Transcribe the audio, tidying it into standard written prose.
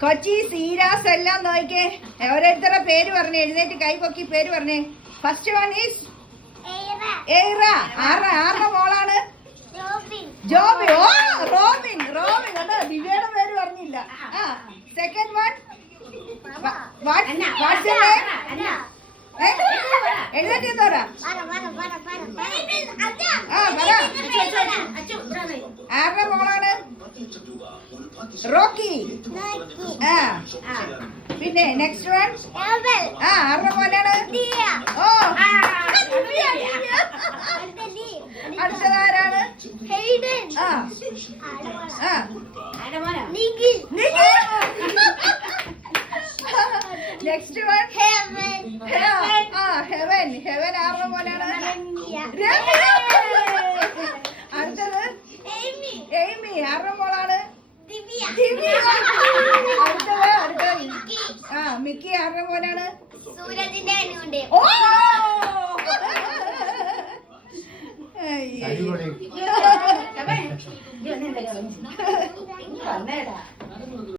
കൊച്ചി സീരാസ് എല്ലാം നോക്കിക്കേ. ഓരോരുത്തരുടെ പേര് പറഞ്ഞേ. എഴുന്നേറ്റ് കൈ പൊക്കി പേര് പറഞ്ഞേ. First one is Aira. ആരുടെ മോളാണ്? ജോബി. ഓ റോബിൻ. കേട്ടോ, ദിവ്യയുടെ പേര് പറഞ്ഞില്ല. സെക്കൻഡ് വൺ എഴുന്നേറ്റ് തോറാ. ആരുടെ മോളാണ്? റോക്കി. പിന്നെ നെക്സ്റ്റ് വൺ ആരുടെ മോനാണ്? ഓ അടുത്തതാരാണ്? Next one Heaven. ആരുടെ മോനാണ്? അടുത്തത് എയ്മി. ആരുടെ മോളാണ്? അടുത്തത് മിക്കി. ആരുടെ മോനാണ്? ഓ അയ്യോ